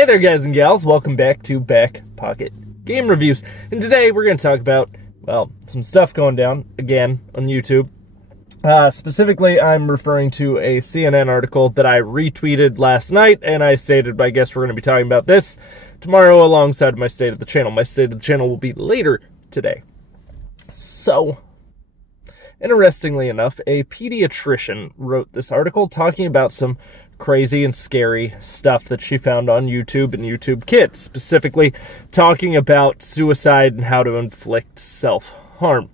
Hey there guys and gals, welcome back to Back Pocket Game Reviews. And today we're going to talk about, well, some stuff going down, again, on YouTube. Specifically, I'm referring to a CNN article that I retweeted last night, and I stated, I guess we're going to be talking about this tomorrow alongside my State of the Channel. My State of the Channel will be later today. So, interestingly enough, a pediatrician wrote this article talking about some crazy and scary stuff that she found on YouTube and YouTube Kids, specifically talking about suicide and how to inflict self-harm.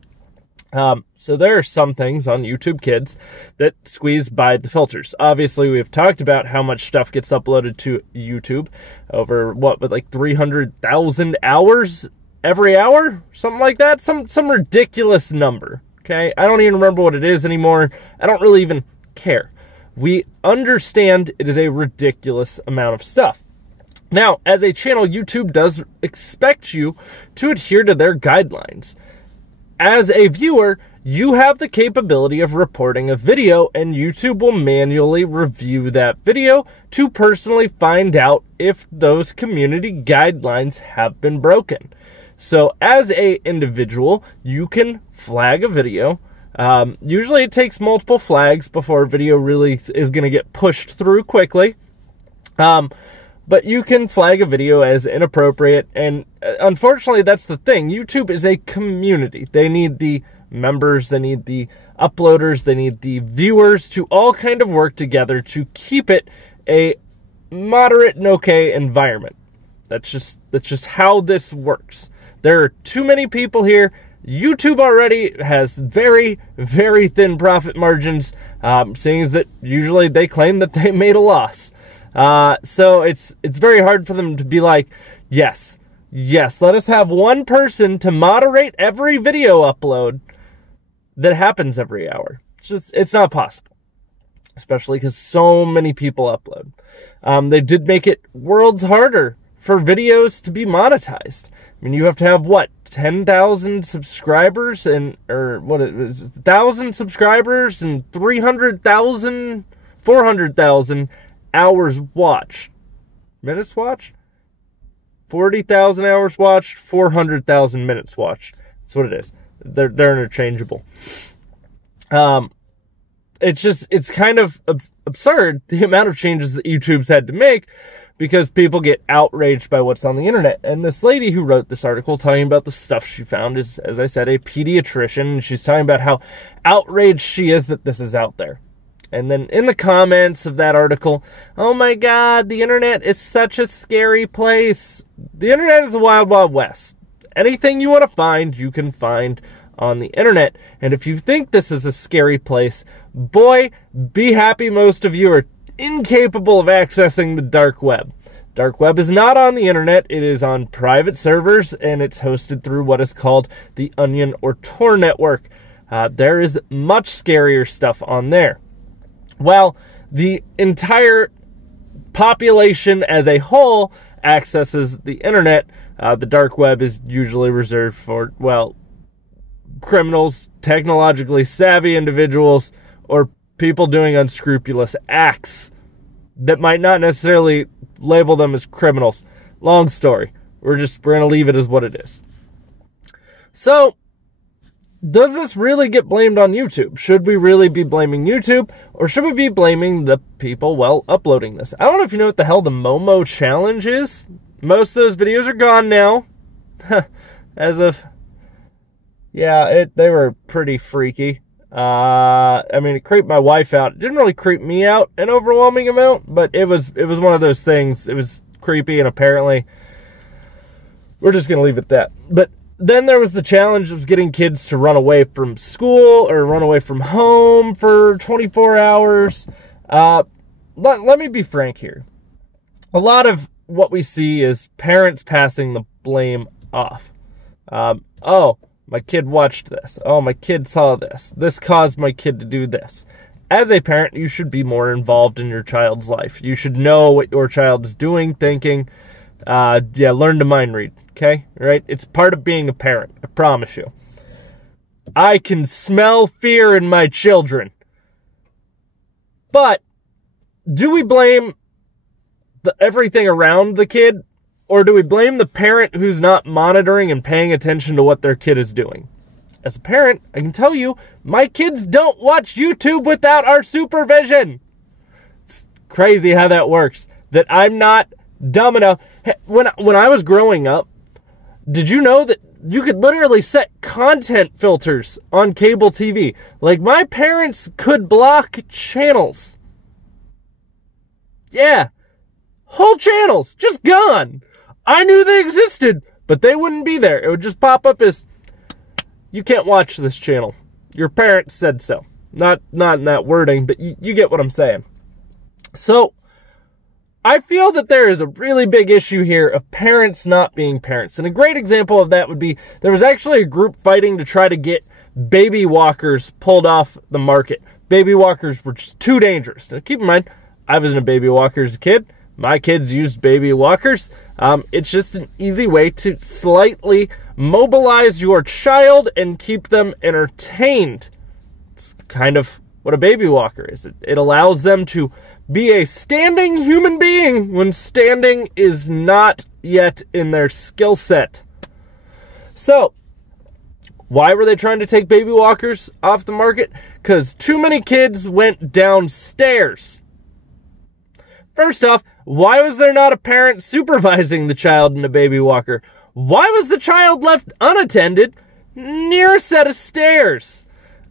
So there are some things on YouTube Kids that squeeze by the filters. Obviously, we've talked about how much stuff gets uploaded to YouTube over, like 300,000 hours every hour? Something like that? Some ridiculous number, okay? I don't even remember what it is anymore. I don't really even care. We understand it is a ridiculous amount of stuff. Now, as a channel, YouTube does expect you to adhere to their guidelines. As a viewer, you have the capability of reporting a video, and YouTube will manually review that video to personally find out if those community guidelines have been broken. So, as an individual, you can flag a video. Usually it takes multiple flags before a video really is going to get pushed through quickly. But you can flag a video as inappropriate, and unfortunately that's the thing. YouTube is a community. They need the members, they need the uploaders, they need the viewers to all kind of work together to keep it a moderate and okay environment. That's just how this works. There are too many people here. YouTube already has very, very thin profit margins, seeing as that usually they claim that they made a loss. So it's very hard for them to be like, yes, let us have one person to moderate every video upload that happens every hour. It's not possible, especially because so many people upload. They did make it worlds harder for videos to be monetized. I mean, you have to have, 10,000 subscribers or 1,000 subscribers and 300,000, 400,000 hours watched. Minutes watched? 40,000 hours watched, 400,000 minutes watched. That's what it is. They're interchangeable. It's kind of absurd, the amount of changes that YouTube's had to make, because people get outraged by what's on the internet. And this lady who wrote this article talking about the stuff she found is, as I said, a pediatrician. And she's talking about how outraged she is that this is out there. And then in the comments of that article, oh my God, the internet is such a scary place. The internet is the wild, wild west. Anything you want to find, you can find on the internet. And if you think this is a scary place, boy, be happy most of you are incapable of accessing the dark web. Dark web is not on the internet. It is on private servers, and it's hosted through what is called the Onion or Tor network. There is much scarier stuff on there. Well, the entire population as a whole accesses the internet. The dark web is usually reserved for, criminals, technologically savvy individuals, or people doing unscrupulous acts that might not necessarily label them as criminals. Long story. We're going to leave it as what it is. So, does this really get blamed on YouTube? Should we really be blaming YouTube, or should we be blaming the people, uploading this? I don't know if you know what the hell the Momo challenge is. Most of those videos are gone now. As of, they were pretty freaky. I mean, it creeped my wife out. It didn't really creep me out an overwhelming amount, but it was one of those things. It was creepy, and apparently we're just going to leave it at that. But then there was the challenge of getting kids to run away from school or run away from home for 24 hours. Let me be frank here. A lot of what we see is parents passing the blame off. Oh, my kid watched this. Oh, my kid saw this. This caused my kid to do this. As a parent, you should be more involved in your child's life. You should know what your child is doing, thinking. Learn to mind read, okay? Right? It's part of being a parent, I promise you. I can smell fear in my children. But do we blame everything around the kid, or do we blame the parent who's not monitoring and paying attention to what their kid is doing? As a parent, I can tell you, my kids don't watch YouTube without our supervision. It's crazy how that works. That I'm not dumb enough. When I was growing up, did you know that you could literally set content filters on cable TV? Like, my parents could block channels. Yeah. Whole channels. Just gone. I knew they existed, but they wouldn't be there. It would just pop up as, you can't watch this channel. Your parents said so. Not in that wording, but you get what I'm saying. So, I feel that there is a really big issue here of parents not being parents. And a great example of that would be, there was actually a group fighting to try to get baby walkers pulled off the market. Baby walkers were just too dangerous. Now, keep in mind, I was in a baby walker as a kid. My kids used baby walkers. It's just an easy way to slightly mobilize your child and keep them entertained. It's kind of what a baby walker is. It allows them to be a standing human being when standing is not yet in their skill set. So, why were they trying to take baby walkers off the market? Because too many kids went downstairs. First off, why was there not a parent supervising the child in a baby walker? Why was the child left unattended near a set of stairs?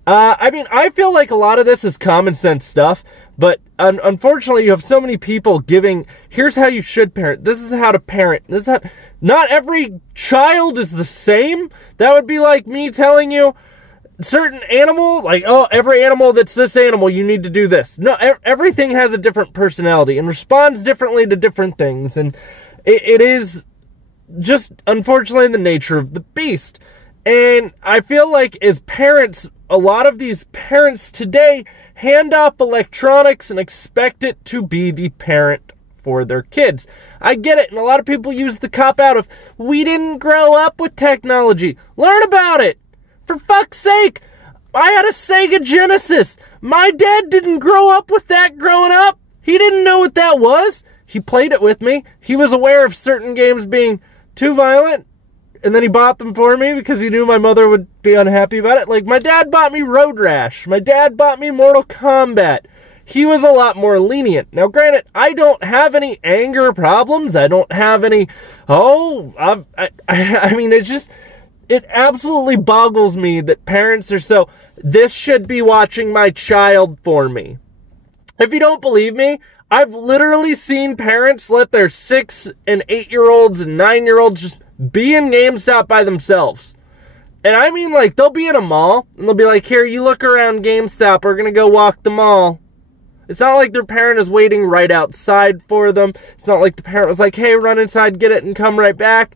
I mean, I feel like a lot of this is common sense stuff, but unfortunately you have so many people giving, here's how you should parent, this is how to parent, this is how, not every child is the same. That would be like me telling you, certain animal, like, oh, every animal that's this animal, you need to do this. No, everything has a different personality and responds differently to different things. And it is just, unfortunately, the nature of the beast. And I feel like as parents, a lot of these parents today hand off electronics and expect it to be the parent for their kids. I get it. And a lot of people use the cop-out of, we didn't grow up with technology. Learn about it. For fuck's sake, I had a Sega Genesis. My dad didn't grow up with that growing up. He didn't know what that was. He played it with me. He was aware of certain games being too violent, and then he bought them for me because he knew my mother would be unhappy about it. Like, my dad bought me Road Rash. My dad bought me Mortal Kombat. He was a lot more lenient. Now, granted, I don't have any anger problems. I don't have any, I mean, it's just, it absolutely boggles me that parents are so, this should be watching my child for me. If you don't believe me, I've literally seen parents let their 6 and 8-year-olds and 9-year-olds just be in GameStop by themselves. And I mean, like, they'll be in a mall, and they'll be like, here, you look around GameStop, we're gonna go walk the mall. It's not like their parent is waiting right outside for them. It's not like the parent was like, hey, run inside, get it, and come right back.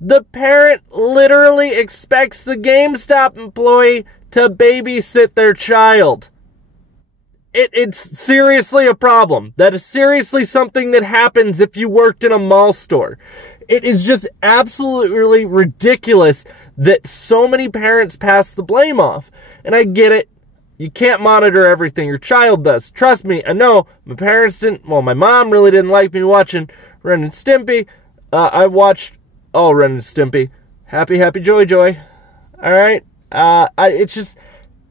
The parent literally expects the GameStop employee to babysit their child. It's seriously a problem. That is seriously something that happens if you worked in a mall store. It is just absolutely ridiculous that so many parents pass the blame off. And I get it. You can't monitor everything your child does. Trust me, I know. My parents didn't, well, my mom really didn't like me watching Ren and Stimpy. I watched all Ren and Stimpy. Happy, happy, joy, joy. Alright? It's just,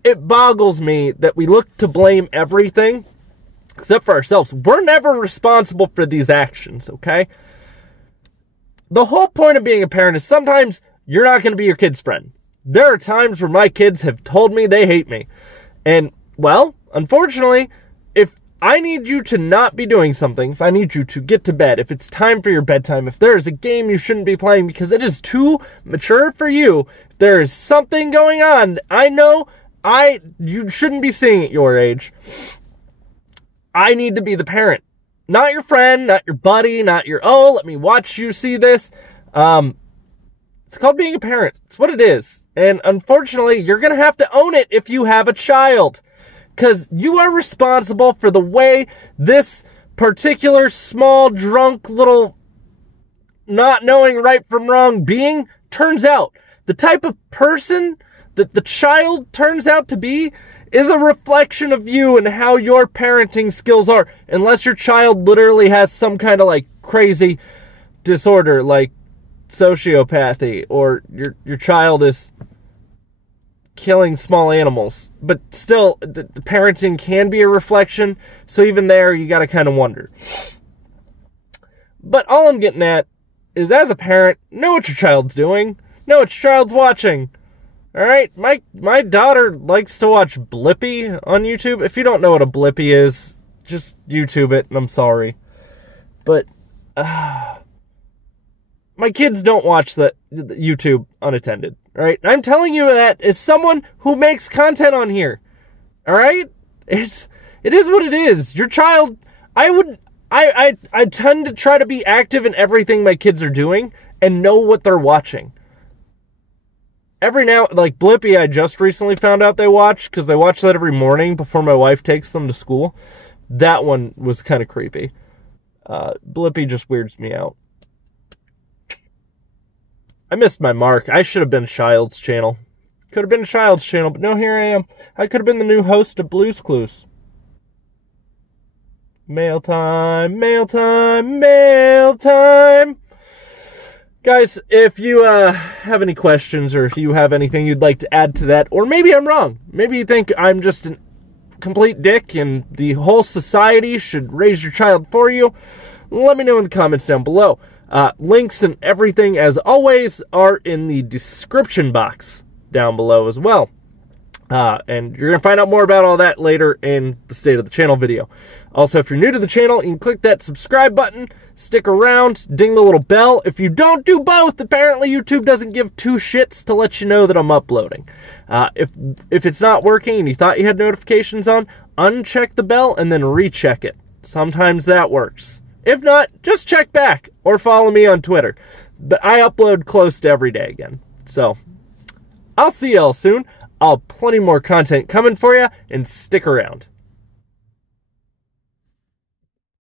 it boggles me that we look to blame everything except for ourselves. We're never responsible for these actions, okay? The whole point of being a parent is sometimes you're not going to be your kid's friend. There are times where my kids have told me they hate me. And, well, unfortunately, if I need you to not be doing something, if I need you to get to bed, if it's time for your bedtime, if there is a game you shouldn't be playing because it is too mature for you, if there is something going on, I know you shouldn't be seeing at your age, I need to be the parent. Not your friend, not your buddy, not your, oh, let me watch you see this. It's called being a parent. It's what it is. And unfortunately, you're going to have to own it if you have a child. Because you are responsible for the way this particular small, drunk, little, not knowing right from wrong being turns out. The type of person that the child turns out to be is a reflection of you and how your parenting skills are. Unless your child literally has some kind of like crazy disorder like sociopathy, or your child is killing small animals. But still, the parenting can be a reflection, so even there you gotta kind of wonder. But all I'm getting at is, as a parent, know what your child's doing, know what your child's watching. Alright, my daughter likes to watch Blippi on YouTube. If you don't know what a Blippi is, just YouTube it, and I'm sorry. But my kids don't watch the YouTube unattended. Alright, I'm telling you that as someone who makes content on here. Alright? It is what it is. Your child, I tend to try to be active in everything my kids are doing and know what they're watching. Every now, like Blippi, I just recently found out they watch, because they watch that every morning before my wife takes them to school. That one was kind of creepy. Blippi just weirds me out. I missed my mark. I should have been Child's channel. Could have been Child's channel, but no, here I am. I could have been the new host of Blue's Clues. Mail time, mail time, mail time. Guys, if you have any questions, or if you have anything you'd like to add to that, or maybe I'm wrong. Maybe you think I'm just a complete dick and the whole society should raise your child for you, let me know in the comments down below. Links and everything, as always, are in the description box down below as well. And you're going to find out more about all that later in the State of the Channel video. Also, if you're new to the channel, you can click that subscribe button, stick around, ding the little bell. If you don't do both, apparently YouTube doesn't give two shits to let you know that I'm uploading. If it's not working and you thought you had notifications on, uncheck the bell and then recheck it. Sometimes that works. If not, just check back or follow me on Twitter. But I upload close to every day again. So, I'll see y'all soon. I'll have plenty more content coming for you, and stick around.